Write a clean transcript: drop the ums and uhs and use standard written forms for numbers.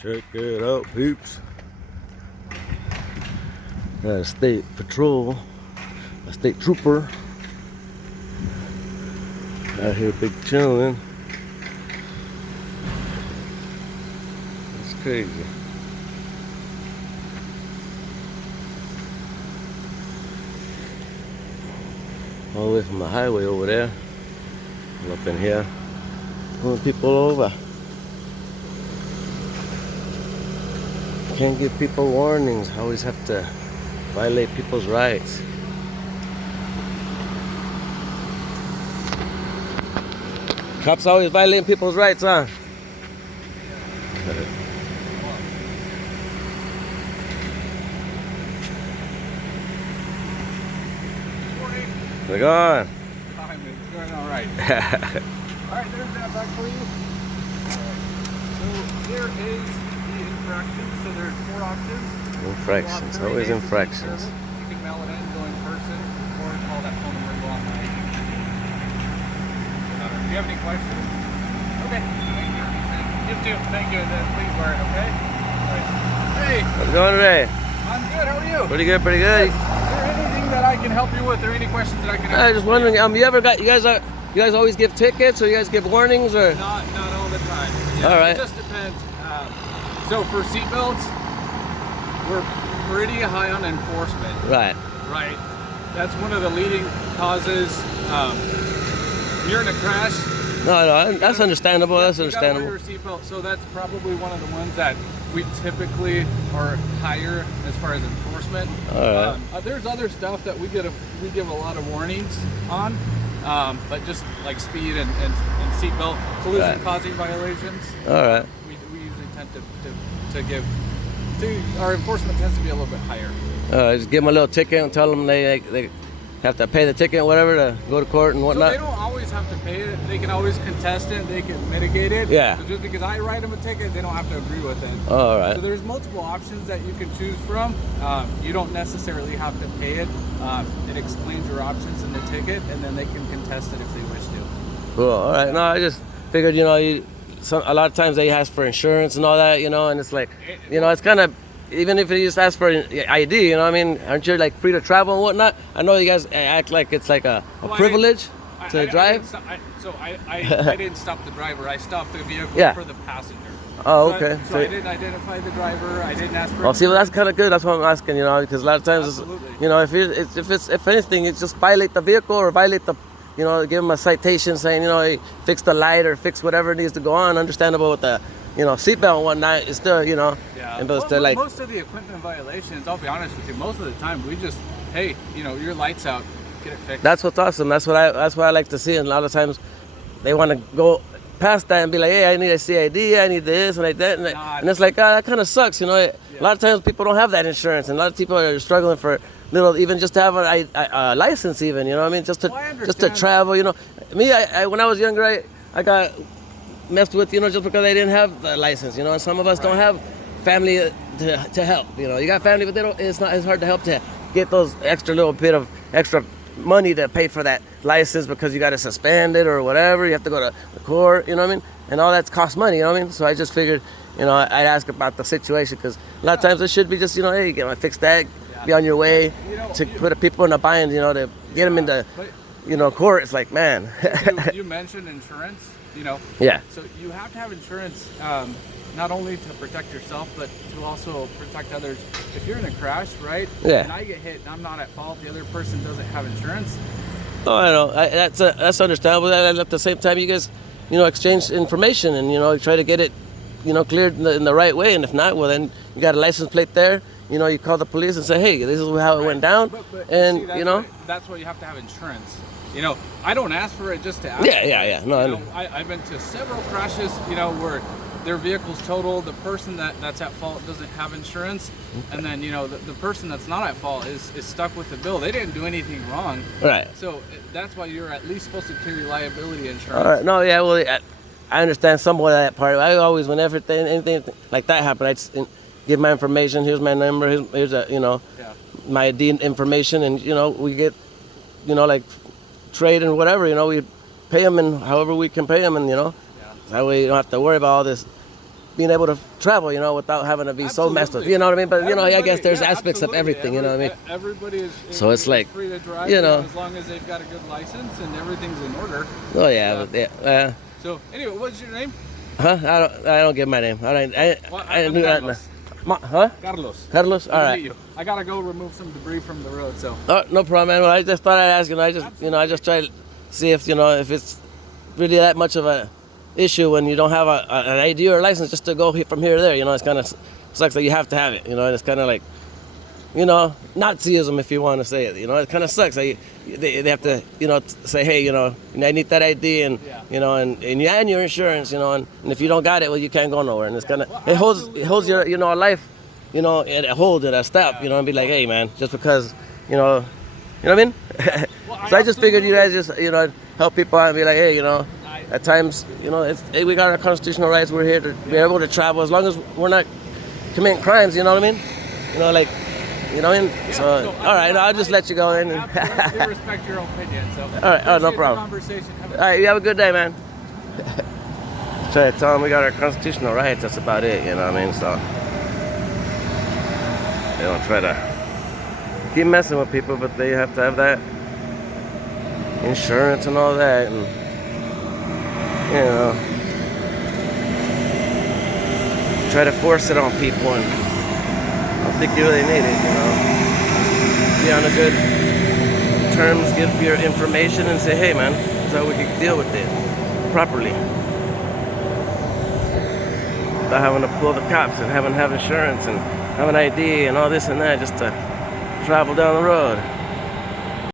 Check it out, peeps. Got a state patrol, a state trooper out here big chilling. It's crazy. All the way from the highway over there, and up in here, pulling people over. Can't give people warnings. Always have to violate people's rights. Cops always violating people's rights, huh? They're gone. Hi, man. It's going all right. All right, there's that back for you. So there is the infraction. So there's 4 options. Infractions, always infractions. You can mail it in, go in person, or call that phone number and go online. Do you have any questions? Okay. Thank you. You too. Thank you. And then please wear it, okay? All right. Hey. How's it going today? I'm good. How are you? Pretty good, pretty good. Is there anything that I can help you with, or any questions that I can I answer? was just wondering, you guys always give tickets, or you guys give warnings, or? Not all the time. All right. It just depends. So for seatbelts, we're pretty high on enforcement. Right. Right. That's one of the leading causes. You're in a crash. No, that's understandable. That's You gotta wear understandable. your seatbelt. So that's probably one of the ones that we typically are higher as far as enforcement. All right. There's other stuff that we give a lot of warnings on, but just like speed and seatbelt collision Right. causing violations. All right. We usually tend to give. Our enforcement tends to be a little bit higher. Just give them a little ticket and tell them they have to pay the ticket, whatever, to go to court and So whatnot. they don't always have to pay it. They can always contest it. They can mitigate it. Yeah. So just because I write them a ticket, they don't have to agree with it. All right. So there's multiple options that you can choose from. You don't necessarily have to pay it. It explains your options in the ticket, and then they can contest it if they wish to. Cool. All right. No, I just figured, a lot of times they ask for insurance and all that, and it's like, it's kind of, even if you just ask for an ID, aren't you like free to travel and whatnot? I know you guys act like it's like a privilege to drive. I didn't stop the driver. I stopped the vehicle Yeah. for the passenger. Oh, So okay. I didn't identify the driver. I didn't ask for. Oh, see, well, that's kind of good. That's what I'm asking, because a lot of times, Absolutely. if anything, it's just violate the vehicle or violate the, give them a citation saying, hey, fix the light or fix whatever needs to go on. Understandable with the, seatbelt and whatnot. It's still, Yeah. and those still like. Most of the equipment violations, I'll be honest with you, most of the time we just, hey, your light's out, get it fixed. That's what's awesome. That's what I like to see. And a lot of times, they want to go past that and be like, hey, I need a CID, I need this and like that, and it's like, that kind of sucks, A lot of times people don't have that insurance, and a lot of people are struggling for little, even just to have a license, even, just to travel, Me, when I was younger, I got messed with, just because I didn't have the license, and some of us don't have family to help, You got family, but they don't. It's hard to help to get those extra little bit of extra money to pay for that license because you got to suspend it or whatever. You have to go to the court, and all that costs money, So I just figured, I'd ask about the situation because a lot of times it should be just, hey, you fix that, be on your way to put people in a bind, to get them into, court. It's like, man. you mentioned insurance, Yeah. So you have to have insurance, not only to protect yourself, but to also protect others. If you're in a crash, right? Yeah. And I get hit and I'm not at fault, the other person doesn't have insurance. Oh, I know. That's understandable. And at the same time, you guys, exchange information and, try to get it, cleared in the right way. And if not, well, then you got a license plate there. You call the police and say, hey, this is how it went down. But and, see, that's why you have to have insurance. I don't ask for it just to ask. Yeah. No, I've been to several crashes, where their vehicle's totaled, the person that's at fault doesn't have insurance, and then the person that's not at fault is stuck with the bill. They didn't do anything wrong. Right. So that's why you're at least supposed to carry liability insurance. All right. No, yeah, well, I understand somewhat of that part. I always, whenever anything like that happened, I just give my information. Here's my number. Here's my ID information, and we get, like trade and whatever. We pay them and however we can pay them, and that way you don't have to worry about all this being able to travel, you know, without having to be so messed up. Absolutely. You know what I mean? But you know, I guess Everybody- there's yeah, aspects of absolutely. everything. You know what I mean? Everybody is. So it's like, free to drive. you know. as long as they've got a good license and everything's in order. Oh yeah, Yeah. but yeah. So anyway, what's your name? Huh? I don't give my name. Well, I didn't I'm do that. Carlos. Huh? Carlos. Carlos? Good All to right. meet you. I gotta go remove some debris from the road. So. Oh, no problem, man. Well, I just thought I'd ask you. I just try to see if if it's really that much of a issue when you don't have an ID or a license just to go from here to there. You know, it's kind of sucks that you have to have it. You know, and it's kind of like, Nazism if you want to say it. You know, it kind of sucks. They have to say, hey, I need that ID and and your insurance. And if you don't got it, well, you can't go nowhere. And it's kind of it holds your life. It holds it a step, and be like, hey, man, just because, you know what I mean? So I just figured you guys just, help people out and be like, hey, at times, hey, we got our constitutional rights. We're here to be able to travel as long as we're not committing crimes. You know what I mean? You know what I mean? So all right, I'll just let you go in. And Absolutely respect your opinion. So. All right, no appreciate the problem. Conversation. All right, you have a good day, man. Try to tell them we got our constitutional rights. That's about it. You know what I mean? So they don't try to keep messing with people, but they have to have that insurance and all that, and try to force it on people, and I don't think you really need it. Be on a good terms, give your information, and say, hey, man, this is how we can deal with it properly, without having to pull the cops and having to have insurance and have an ID and all this and that just to travel down the road.